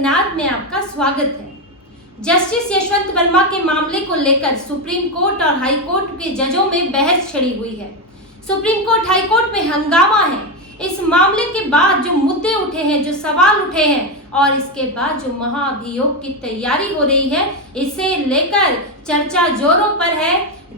Webinar में आपका स्वागत है। जस्टिस यशवंत वर्मा के मामले को लेकर सुप्रीम कोर्ट और हाई कोर्ट के जजों में बहस छिड़ी हुई है। सुप्रीम कोर्ट हाई कोर्ट में हंगामा है। इस मामले के बाद जो मुद्दे उठे हैं, जो सवाल उठे हैं और इसके बाद जो महाभियोग की तैयारी हो रही है, इसे लेकर चर्चा जोरों पर है,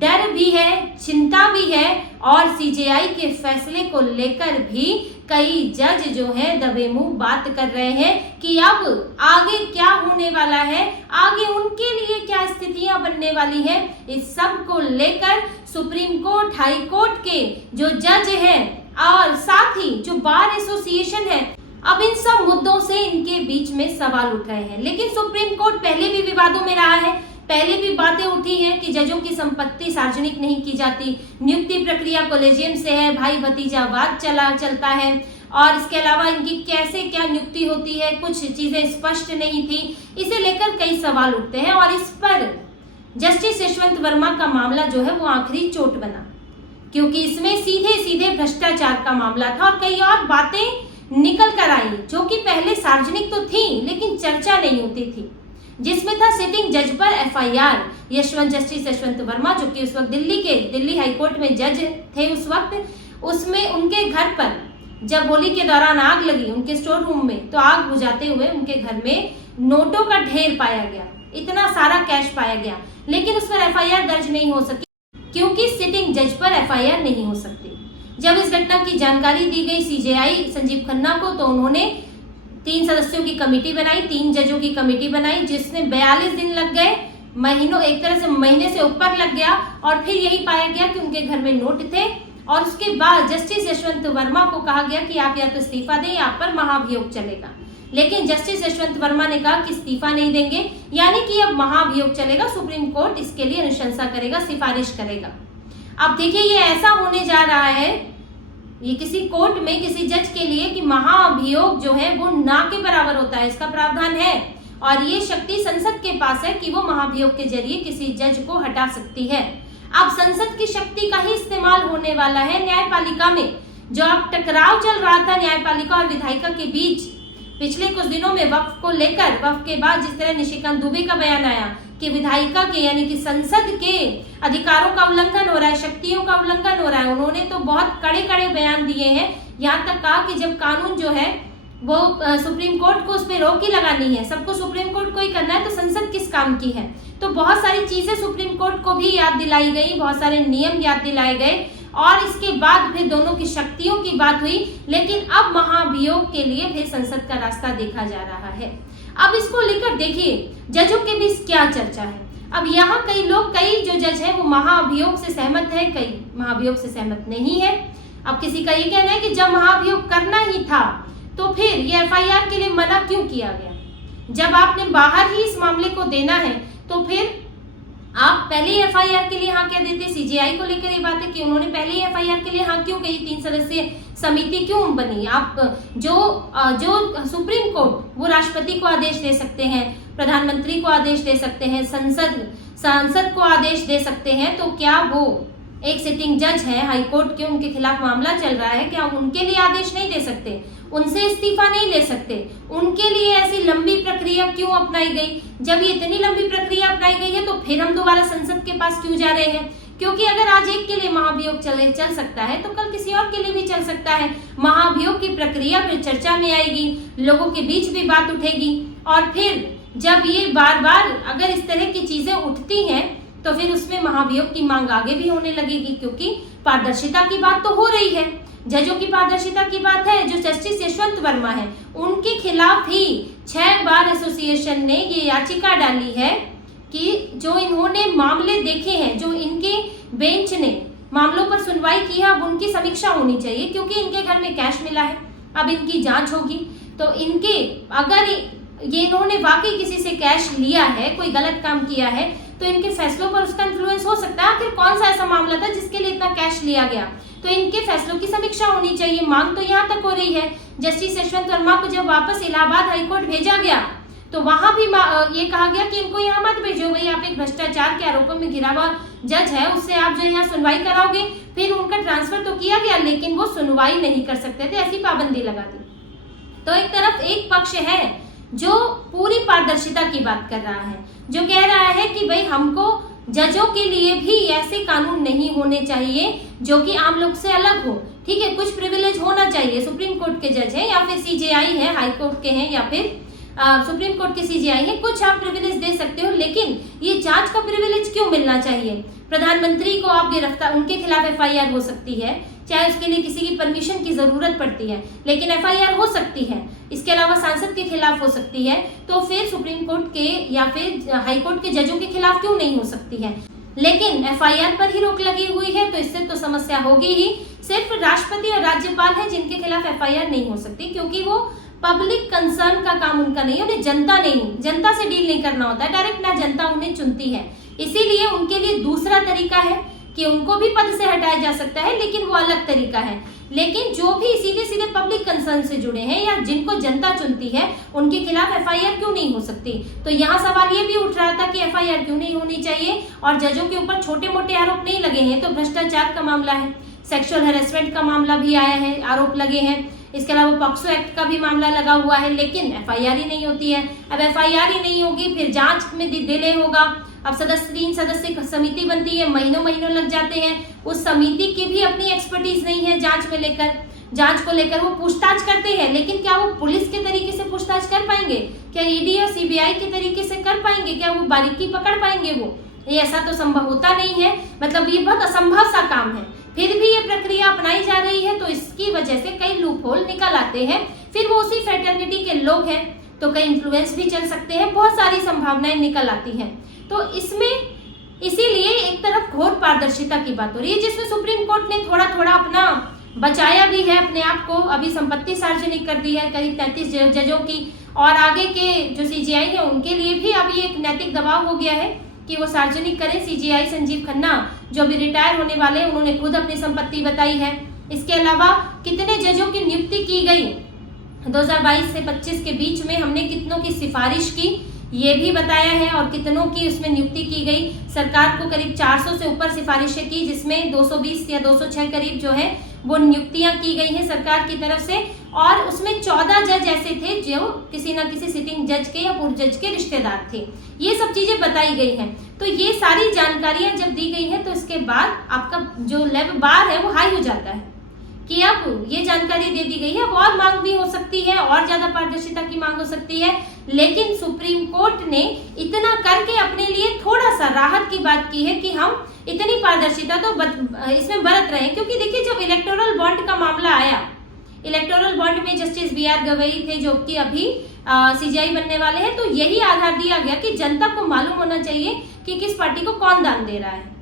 डर भी है, चिंता भी है और सीजेआई के फैसले को लेकर भी कई जज जो हैं दबे मुंह बात कर रहे हैं कि अब आगे क्या होने वाला है, आगे उनके लिए क्या स्थितियां बनने वाली हैं। इस सब को लेकर सुप्रीम कोर्ट, हाई कोर्ट के जो जज हैं और साथ ही जो बार एसोसिएशन है, अब इन सब मुद्दों से इनके बीच में सवाल उठ रहे हैं। लेकिन सुप्रीम कोर्ट पहले भी विवादों में रहा है, पहले भी बातें उठी हैं कि जजों की संपत्ति सार्वजनिक नहीं की जाती, नियुक्ति प्रक्रिया कॉलेजियम से है, भाई भतीजावाद चलता है और इसके अलावा इनकी कैसे क्या नियुक्ति होती है, कुछ चीजें स्पष्ट नहीं थी। इसे लेकर कई सवाल उठते हैं और इस पर जस्टिस यशवंत वर्मा का मामला जो है वो आखिरी चोट बना, क्योंकि इसमें सीधे सीधे भ्रष्टाचार का मामला था और कई और बातें निकल कर आई जो कि पहले सार्वजनिक तो थी लेकिन चर्चा नहीं होती थी, जिसमें था सिटिंग जज पर एफआईआर। जस्टिस यशवंत वर्मा जो कि उस वक्त दिल्ली हाई कोर्ट में जज थे उस वक्त, उसमें उनके घर पर जब होली के दौरान आग लगी उनके स्टोर रूम में, तो आग बुझाते हुए उनके घर में नोटों का ढेर पाया गया, इतना सारा कैश पाया गया, लेकिन उस पर एफआईआर दर्ज नहीं हो सकी क्योंकि सिटिंग जज पर एफआईआर नहीं हो सकती। जब इस घटना की जानकारी दी गई सीजेआई संजीव खन्ना को, तो उन्होंने 3 सदस्यों की कमेटी बनाई, 3 जजों की कमेटी बनाई, जिसने 42 दिन लग गए, महीनों, एक तरह से महीने से ऊपर लग गया और फिर यही पाया गया कि उनके घर में नोट थे। और उसके बाद जस्टिस यशवंत वर्मा को कहा गया कि आप या तो इस्तीफा दें या आप पर महाभियोग चलेगा। लेकिन जस्टिस यशवंत वर्मा ने कहा कि इस्तीफा नहीं देंगे, यानी कि अब महाभियोग चलेगा, सुप्रीम कोर्ट इसके लिए अनुशंसा करेगा, सिफारिश करेगा। अब देखिए ये ऐसा होने जा रहा है, ये किसी कोर्ट में किसी जज के लिए कि महाभियोग जो है वो ना के बराबर होता है, इसका प्रावधान है और ये शक्ति संसद के पास है कि वो महाभियोग के जरिए किसी जज को हटा सकती है। अब संसद की शक्ति का ही इस्तेमाल होने वाला है न्यायपालिका में। जो अब टकराव चल रहा था न्यायपालिका और विधायिका के बीच पिछले कुछ दिनों में वक्फ को लेकर, वक्फ के बाद जिस तरह निशिकांत दुबे का बयान आया कि विधायिका के यानी कि संसद के अधिकारों का उल्लंघन हो रहा है, शक्तियों का उल्लंघन हो रहा है, उन्होंने तो बहुत कड़े बयान दिए हैं। यहाँ तक कहा कि जब कानून जो है वो सुप्रीम कोर्ट को उस पर रोक ही लगानी है, सबको सुप्रीम कोर्ट को ही करना है, तो संसद किस काम की है। तो बहुत सारी चीजें सुप्रीम कोर्ट को भी याद दिलाई गई, बहुत सारे नियम याद दिलाए गए और इसके बाद फिर दोनों की शक्तियों की बात हुई। लेकिन अब महाभियोग के लिए फिर संसद का रास्ता देखा जा रहा है। अब इसको लेकर देखिए जजों के बीच क्या चर्चा है। अब यहाँ कई जो जज हैं वो महाभियोग से सहमत है, कई महाभियोग से सहमत नहीं है। अब किसी का ये कहना है कि जब महाभियोग करना ही था तो फिर ये एफआईआर के लिए मना क्यों किया गया। जब आपने बाहर ही इस मामले को देना है तो फिर आप पहले ही एफआईआर के लिए हाँ कह देते। सीजेआई को लेकर ये बात है कि उन्होंने पहले ही एफआईआर के लिए हाँ क्यों कही, 3 सदस्यीय समिति क्यों बनी। आप जो सुप्रीम कोर्ट वो राष्ट्रपति को आदेश दे सकते हैं, प्रधानमंत्री को आदेश दे सकते हैं, सांसद को आदेश दे सकते हैं, तो क्या वो एक सिटिंग जज है हाई कोर्ट के, उनके खिलाफ मामला चल रहा है, क्या उनके लिए आदेश नहीं दे सकते, उनसे इस्तीफा नहीं ले सकते। उनके लिए ऐसी लंबी प्रक्रिया क्यों अपनाई गई। जब ये इतनी लंबी प्रक्रिया अपनाई गई है तो फिर हम दोबारा संसद के पास क्यों जा रहे हैं, क्योंकि अगर आज एक के लिए महाभियोग चल सकता है तो कल किसी और के लिए भी चल सकता है। महाभियोग की प्रक्रिया फिर चर्चा में आएगी, लोगों के बीच भी बात उठेगी और फिर जब ये बार बार अगर इस तरह की चीजें उठती हैं तो फिर उसमें महाभियोग की मांग आगे भी होने लगेगी, क्योंकि पारदर्शिता की बात तो हो रही है, जजों की पारदर्शिता की बात है। जो जस्टिस यशवंत वर्मा है उनके खिलाफ ही 6 बार एसोसिएशन ने ये याचिका डाली है कि जो इन्होंने मामले देखे हैं, जो इनके बेंच ने मामलों पर सुनवाई की है, अब उनकी समीक्षा होनी चाहिए, क्योंकि इनके घर में कैश मिला है, अब इनकी जांच होगी। तो इनके अगर ये इन्होंने वाकई किसी से कैश लिया है, कोई गलत काम किया है, तो इनके फैसलों पर उसका इन्फ्लुएंस हो सकता है। आखिर कौन सा ऐसा मामला था जिसके लिए इतना कैश लिया गया, तो इनके फैसलों की समीक्षा होनी चाहिए। मांग तो यहाँ तक हो रही है। जस्टिस यशवंत वर्मा को जब वापस इलाहाबाद हाईकोर्ट भेजा गया तो वहां भी ये कहा गया कि इनको यहाँ मत भेजो, भाई आप एक भ्रष्टाचार के आरोपों में घिरा हुआ जज है, उससे आप जो यहाँ सुनवाई कराओगे। फिर उनका ट्रांसफर तो किया गया लेकिन वो सुनवाई नहीं कर सकते थे, ऐसी पाबंदी लगा दी। तो एक तरफ एक पक्ष है जो पूरी पारदर्शिता की बात कर रहा है, जो कह रहा है कि भाई हमको जजों के लिए भी ऐसे कानून नहीं होने चाहिए जो कि आम लोग से अलग हो। ठीक है, कुछ प्रिविलेज होना चाहिए। सुप्रीम कोर्ट के जज हैं या फिर सीजेआई है, हाई कोर्ट के हैं या फिर सुप्रीम कोर्ट के सीजेआई है, कुछ आप प्रिविलेज दे सकते हो, लेकिन ये जांच का प्रिविलेज क्यों मिलना चाहिए? प्रधानमंत्री को आप गिरफ्तार, उनके खिलाफ एफआईआर हो सकती है, चाहे उसके लिए किसी की परमिशन की जरूरत पड़ती है, लेकिन एफआईआर हो सकती है। इसके अलावा सांसद के खिलाफ हो सकती है, तो फिर सुप्रीम कोर्ट के या फिर हाई कोर्ट के जजों के खिलाफ क्यों नहीं हो सकती है? लेकिन एफआईआर पर ही रोक लगी हुई है, तो इससे तो समस्या होगी ही। सिर्फ राष्ट्रपति और राज्यपाल हैं जिनके खिलाफ एफआईआर नहीं हो सकती, क्योंकि वो पब्लिक कंसर्न का काम उनका नहीं है, उन्हें जनता से डील नहीं करना होता है, डायरेक्ट ना जनता उन्हें चुनती है। इसीलिए उनके लिए दूसरा तरीका है कि उनको भी पद से हटाया जा सकता है, लेकिन वो अलग तरीका है। लेकिन जो भी सीधे सीधे पब्लिक कंसर्न से जुड़े हैं या जिनको जनता चुनती है, उनके खिलाफ एफआईआर क्यों नहीं हो सकती? तो यहाँ सवाल ये भी उठ रहा था कि एफआईआर क्यों नहीं होनी चाहिए, और जजों के ऊपर छोटे मोटे आरोप नहीं लगे हैं, तो भ्रष्टाचार का मामला है, सेक्सुअल हैरेसमेंट का मामला भी आया है, आरोप लगे हैं, इसके अलावा पॉक्सो एक्ट का भी मामला लगा हुआ है, लेकिन एफआईआर ही नहीं होती है। अब एफआईआर ही नहीं होगी, फिर जांच में डिले होगा। अब 3 सदस्य समिति बनती है, महीनों लग जाते हैं, उस समिति की भी अपनी एक्सपर्टीज नहीं है जांच को लेकर वो पूछताछ करते हैं, लेकिन क्या वो पुलिस के तरीके से पूछताछ कर पाएंगे? क्या ईडी और सीबीआई के तरीके से कर पाएंगे? क्या वो बारीकी पकड़ पाएंगे? वो ये ऐसा तो संभव होता नहीं है, मतलब ये बहुत असंभव सा काम है। फिर भी ये प्रक्रिया अपनाई जा रही है, तो इसकी वजह से कई लूपहोल निकल आते हैं। फिर वो उसी फ्रेटर्निटी के लोग हैं, तो कई इन्फ्लुएंस भी चल सकते हैं, बहुत सारी संभावनाएं निकल आती हैं। तो इसमें इसीलिए एक तरफ घोर पारदर्शिता की बात हो रही है, जिसमें सुप्रीम कोर्ट ने थोड़ा अपना बचाया भी है अपने आप को। अभी संपत्ति सार्वजनिक कर दी है करीब 33 जजों की, और आगे के जो सीजेआई है उनके लिए भी अभी एक नैतिक दबाव हो गया है कि वो सार्वजनिक करें। सीजेआई संजीव खन्ना जो अभी रिटायर होने वाले हैं, उन्होंने खुद अपनी संपत्ति बताई है। इसके अलावा कितने जजों की नियुक्ति की गई 2022 से 25 के बीच में, हमने कितनों की सिफारिश की ये भी बताया है, और कितनों की उसमें नियुक्ति की गई। सरकार को करीब 400 से ऊपर सिफारिशें की, जिसमें 220 या 206 करीब जो है वो नियुक्तियां की गई हैं सरकार की तरफ से, और उसमें 14 जज ऐसे थे जो किसी न किसी सिटिंग जज के या पूर्व जज के रिश्तेदार थे। ये सब चीजें बताई गई हैं। तो ये सारी जानकारियां जब दी गई हैं, तो इसके बाद आपका जो लेवल बार है वो हाई हो जाता है कि अब ये जानकारी दे दी गई है, और मांग भी हो सकती है, और ज्यादा पारदर्शिता की मांग हो सकती है। लेकिन सुप्रीम कोर्ट ने इतना करके अपने लिए थोड़ा सा राहत की बात की है कि हम इतनी पारदर्शिता तो इसमें बरत रहे हैं। क्योंकि देखिए, जब इलेक्टोरल बॉन्ड का मामला आया, इलेक्टोरल बॉन्ड में जस्टिस BR गवई थे, जो कि अभी सीजेआई बनने वाले हैं, तो यही आधार दिया गया कि जनता को मालूम होना चाहिए कि किस पार्टी को कौन दान दे रहा है।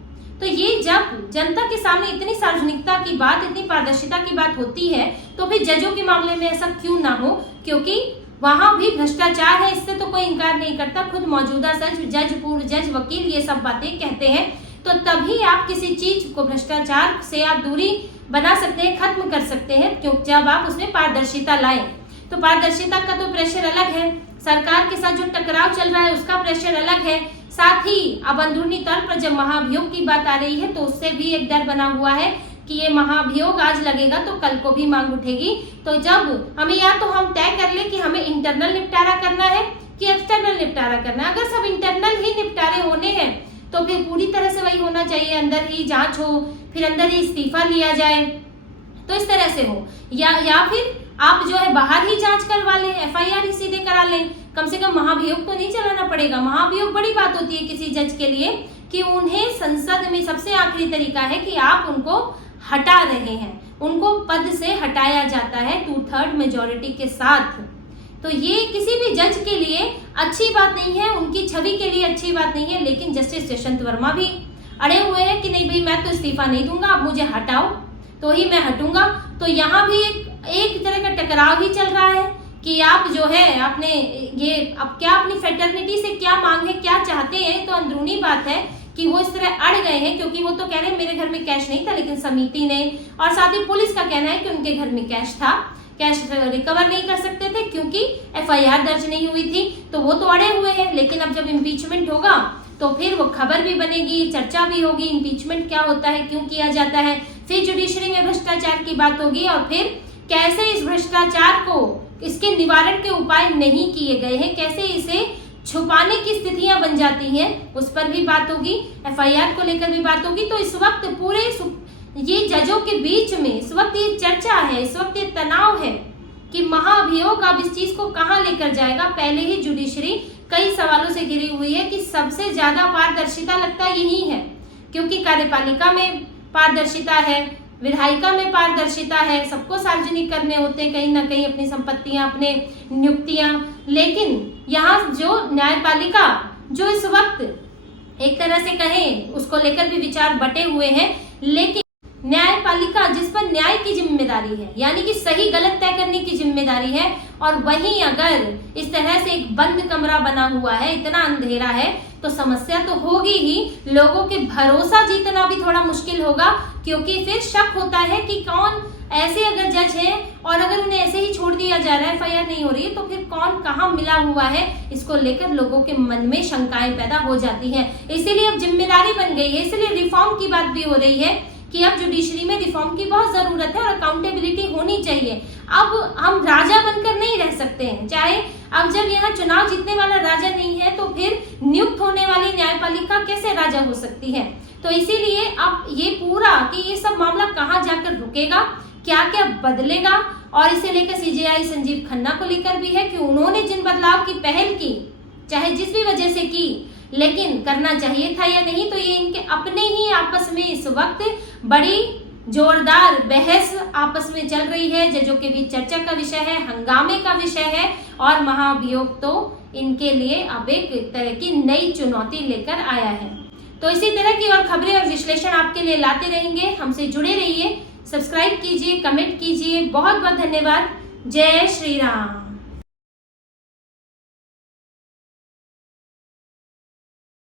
तो ये जब जनता के सामने इतनी सार्वजनिकता की बात, इतनी पारदर्शिता की बात होती है, तो फिर जजों के मामले में ऐसा क्यों ना हो? क्योंकि वहां भी भ्रष्टाचार है, इससे तो कोई इनकार नहीं करता। खुद मौजूदा जज, पूर्व जज, वकील ये सब बातें कहते हैं। तो तभी आप किसी चीज को, भ्रष्टाचार से आप दूरी बना सकते हैं, खत्म कर सकते हैं, क्योंकि जब आप उसमें पारदर्शिता लाएं। तो पारदर्शिता का तो प्रेशर अलग है, सरकार के साथ जो टकराव चल रहा है उसका प्रेशर अलग है। साथ ही अब अंदरूनी तौर पर जब महाभियोग की बात आ रही है, तो उससे भी एक डर बना हुआ है कि ये महाभियोग आज लगेगा तो कल को भी मांग उठेगी। तो जब हमें, या तो हम तय कर ले कि हमें इंटरनल निपटारा करना है कि एक्सटर्नल निपटारा करना है। अगर सब इंटरनल ही निपटारे होने हैं, तो फिर पूरी तरह से वही होना चाहिए, अंदर ही जांच हो, फिर अंदर ही इस्तीफा लिया जाए, तो इस तरह से हो। या फिर आप जो है बाहर ही जांच करवा लें, एफआईआर ही सीधे करा लें। कम से कम महाभियोग तो नहीं चलाना पड़ेगा। महाभियोग बड़ी बात होती है किसी जज के लिए, कि उन्हें संसद में सबसे आखिरी तरीका है कि आप उनको हटा रहे हैं, उनको पद से हटाया जाता है 2/3 मेजोरिटी के साथ। तो ये किसी भी जज के लिए अच्छी बात नहीं है, उनकी छवि के लिए अच्छी बात नहीं है। लेकिन जस्टिस यशवंत वर्मा भी अड़े हुए हैं कि नहीं भाई, मैं तो इस्तीफा नहीं दूंगा, आप मुझे हटाओ तो ही मैं हटूंगा। तो यहाँ भी एक तरह का टकराव ही चल रहा है कि आप जो है आपने ये अब क्या अपनी फ्रेटर्निटी से क्या मांग है, क्या चाहते हैं। तो अंदरूनी बात है कि वो इस तरह अड़ गए हैं, क्योंकि वो तो कह रहे हैं मेरे घर में कैश नहीं था, लेकिन समिति ने और साथ ही पुलिस का कहना है कि उनके घर में कैश था, कैश रिकवर नहीं कर सकते थे क्योंकि एफआईआर दर्ज नहीं हुई थी। तो वो तो अड़े हुए हैं। लेकिन अब जब इम्पीचमेंट होगा तो फिर वो खबर भी बनेगी, चर्चा भी होगी, इम्पीचमेंट क्या होता है, क्यों किया जाता है, फिर जुडिशरी में भ्रष्टाचार की बात होगी, और फिर कैसे इस भ्रष्टाचार को, इसके निवारण के उपाय नहीं किए गए हैं, कैसे इसे छुपाने की स्थितियां बन जाती हैं, उस पर भी बात होगी। एफआईआर को लेकर भी बात होगी। तो इस वक्त पूरे ये जजों के बीच में इस वक्त ये चर्चा है, इस वक्त ये तनाव है कि महाभियोग अब इस चीज को कहां लेकर जाएगा। पहले ही जुडिशरी कई सवालों से घिरी हुई है कि सबसे ज्यादा पारदर्शिता लगता यही है, क्योंकि कार्यपालिका में पारदर्शिता है, विधायिका में पारदर्शिता है, सबको सार्वजनिक करने होते हैं कहीं ना कहीं अपनी संपत्तियां, अपने नियुक्तियां। लेकिन यहाँ जो न्यायपालिका जो इस वक्त एक तरह से कहें उसको लेकर भी विचार बटे हुए हैं, लेकिन न्यायपालिका जिस पर न्याय की जिम्मेदारी है, यानी कि सही गलत तय करने की जिम्मेदारी है, और वहीं अगर इस तरह से एक बंद कमरा बना हुआ है, इतना अंधेरा है, तो समस्या तो होगी ही, लोगों के भरोसा जीतना भी थोड़ा मुश्किल होगा, क्योंकि फिर शक होता है कि कौन ऐसे अगर जज है और अगर उन्हें ऐसे ही छोड़ दिया जा रहा है, एफआईआर नहीं हो रही है, तो फिर कौन कहाँ मिला हुआ है, इसको लेकर लोगों के मन में शंकाएं पैदा हो जाती हैं। इसीलिए अब जिम्मेदारी बन गई है, इसीलिए रिफॉर्म की बात भी हो रही है कि अब जुडिशरी में रिफॉर्म की बहुत जरूरत है और अकाउंटेबिलिटी होनी चाहिए। अब हम राजा बनकर नहीं रह सकते हैं, चाहे अब जब यहाँ चुनाव जीतने वाला राजा नहीं है तो फिर नियुक्त होने वाली न्यायपालिका कैसे राजा हो सकती है। तो इसीलिए अब ये पूरा कि ये सब मामला कहाँ जाकर रुकेगा, क्या क्या बदलेगा, और इसे लेकर सीजेआई संजीव खन्ना को लेकर भी है कि उन्होंने जिन बदलाव की पहल की, चाहे जिस भी वजह से की, लेकिन करना चाहिए था या नहीं, तो ये इनके अपने ही आपस में इस वक्त बड़ी जोरदार बहस आपस में चल रही है। जजों के बीच चर्चा का विषय है, हंगामे का विषय है, और महाभियोग तो इनके लिए अब एक तरह की नई चुनौती लेकर आया है। तो इसी तरह की और खबरें और विश्लेषण आपके लिए लाते रहेंगे, हमसे जुड़े रहिए, सब्सक्राइब कीजिए, कमेंट कीजिए। बहुत बहुत धन्यवाद। जय श्री राम।